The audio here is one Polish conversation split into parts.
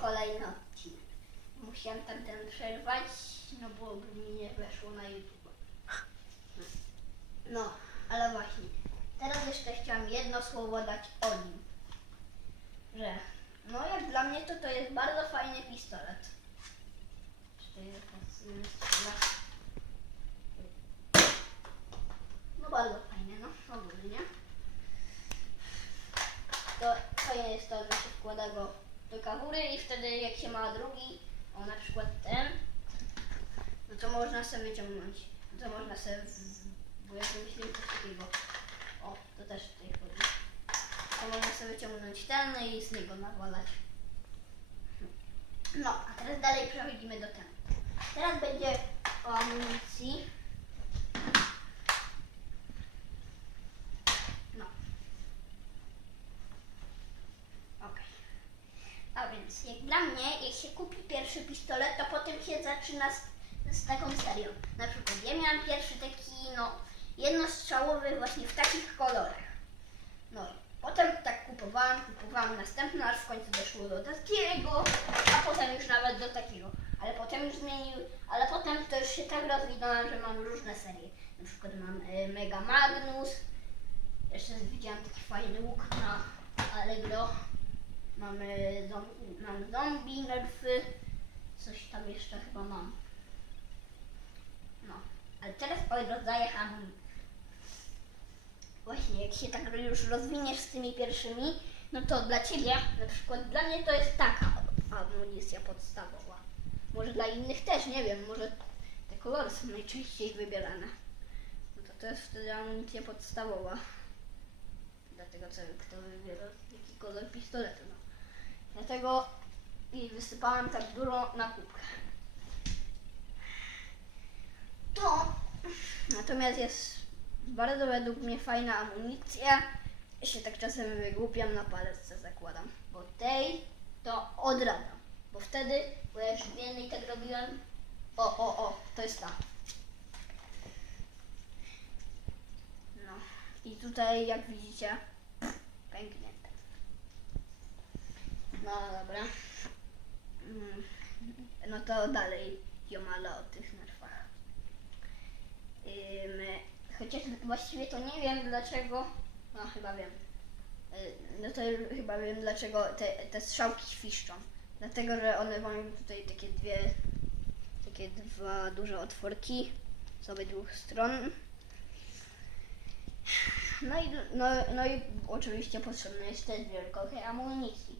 kolejny odcinek. Musiałem tamten przerwać, no bo by mi nie weszło na YouTube. No, ale właśnie. Teraz jeszcze chciałam jedno słowo dać o nim. Że, no jak dla mnie to to jest bardzo fajny pistolet. Czy to jest? No bardzo fajnie, no ogólnie. To fajne jest to, że się wkłada go do kahury i wtedy jak się ma drugi, o na przykład ten, no to można sobie wyciągnąć. To można sobie, bo ja wymyśliłem coś takiego. O, to też tutaj chodzi. To można sobie wyciągnąć ten i z niego nawalać. No, a teraz dalej przechodzimy do tematu. Teraz będzie o amunicji. No. Okej. A jak dla mnie, jak się kupi pierwszy pistolet, to potem się zaczyna z, z taką serią. Na przykład ja miałam pierwszy taki, no, jednostrzałowy właśnie w takich kolorach. No i potem tak kupowałam, kupowałam następny, aż w końcu doszło do takiego, a potem już nawet do takiego. Ale potem już zmienił, ale potem to już się tak rozwinąłem, że mam różne serie. Na przykład mam y, Mega Magnus, jeszcze widziałam taki fajny łuk na Allegro. Mamy zom- mam zombie, nerfy, coś tam jeszcze chyba mam. No, ale teraz o rodzajach amunicji. Właśnie, jak się tak już rozwiniesz z tymi pierwszymi, no to dla Ciebie, na przykład dla mnie to jest taka amunicja podstawowa. Może dla innych też, nie wiem, może te kolory są najczęściej wybierane. No to to jest wtedy amunicja podstawowa. Dlatego co, kto wybiera jaki kolor pistoletu, no. Dlatego i wysypałem tak dużo na kubkę. To natomiast jest bardzo według mnie fajna amunicja. Ja się tak czasem wygłupiam na paletce zakładam. Bo tej to odradzam. Bo wtedy, bo ja już w jednej tak robiłem. O, o, o, to jest ta. No. I tutaj jak widzicie pęknięte. No dobra. Mm, No to dalej Jomala o tych nerfach. Ym, chociaż właściwie to nie wiem dlaczego. No chyba wiem. No to chyba wiem dlaczego te, te strzałki świszczą. Dlatego, że one mają tutaj takie dwie, takie dwa duże otworki z obydwu stron. No i, no, no i oczywiście potrzebne jest też wielkość amunicji.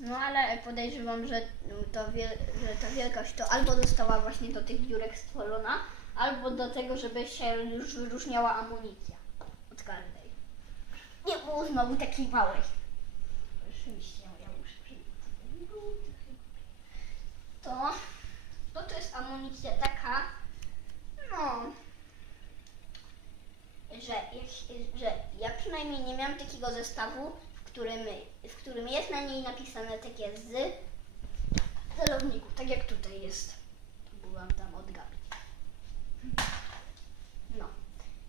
No ale podejrzewam, że, no, to wiel, że ta wielkość to albo została właśnie do tych dziurek stworzona, albo do tego, żeby się już wyróżniała amunicja od każdej. Nie było znowu takiej małej. Oczywiście, ja muszę. To, to to jest amunicja taka, no, że, że ja przynajmniej nie miałam takiego zestawu, którym, w którym jest na niej napisane takie z celowników, tak jak tutaj jest. Byłam tam odgapić. No,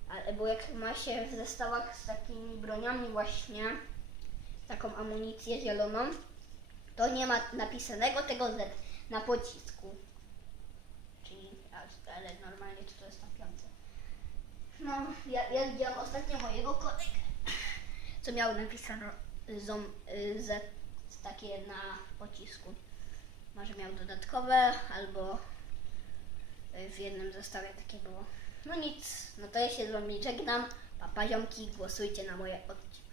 ale bo jak ma się w zestawach z takimi broniami właśnie, taką amunicję zieloną, to nie ma napisanego tego Z na pocisku. Czyli, ale normalnie to, jest na. No, ja, ja widziałam ostatnio mojego kolegę, co miał napisane zom, y, Z takie na pocisku. Może miał dodatkowe, albo y, w jednym zestawie takie było. No nic, no to ja się z wami żegnam. Papa ziomki, głosujcie na moje odcinki.